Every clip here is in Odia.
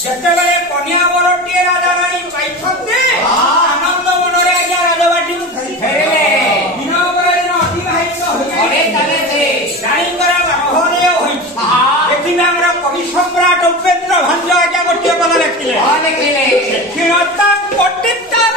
ଯେତେବେଳେ କନ୍ୟା ବରଟିଏ ରାଜା ରାଣୀ ପାଇଛନ୍ତି ଆନନ୍ଦ ମନରେ ଆଜ୍ଞା ରାଜବାଟୀ ଫେରିଲେ। ଦିନ ପରେ ଦିନ ଅତିବାହିତ ହୋଇଯାଏ। ରାଣୀଙ୍କର ଗର୍ଭୋଦୟ ହୋଇଛି। ଦେଖିଲେ ଆମର କବି ସମ୍ରାଟ ଉପେନ୍ଦ୍ର ଭଞ୍ଜ ଆଜ୍ଞା ଗୋଟିଏ ପଦ ଲେଖିଲେ କ୍ଷୀଣତା ପଟିତାର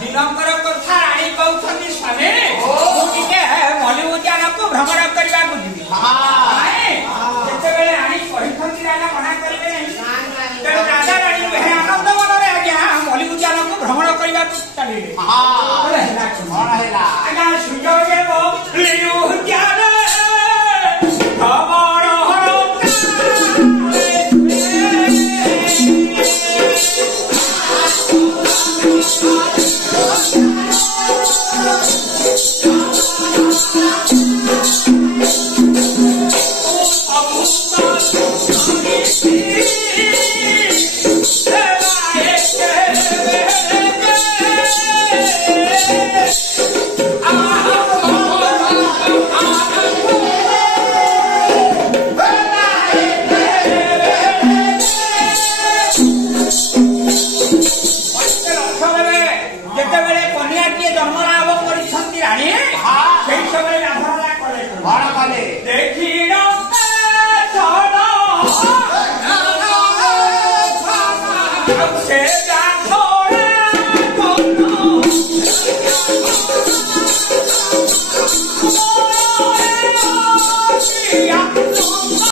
ଦିନଙ୍କର କଥା ରାଣୀ କହୁଛନ୍ତି ସ୍ୱାମୀ ମୁଁ ଟିକେ ମଲି ଉଦ୍ୟାନକୁ ଭ୍ରମଣ କରିବାକୁ ଯିବି। ଯେତେବେଳେ ରାଣୀ କହିଛନ୍ତି ରାଜା ମନା କରିବେ ନାହିଁ। ତେଣୁ ରାଜା ରାଣୀ ନୁହେଁ ଆନନ୍ଦ ମନରେ ଆଜ୍ଞା ମଲି ଉଦ୍ୟାନକୁ ଭ୍ରମଣ କରିବାକୁ ଚାଲିଲେ। ଆଜ୍ଞା ସୁଯୋଗ ଉଦ୍ୟାନ देखी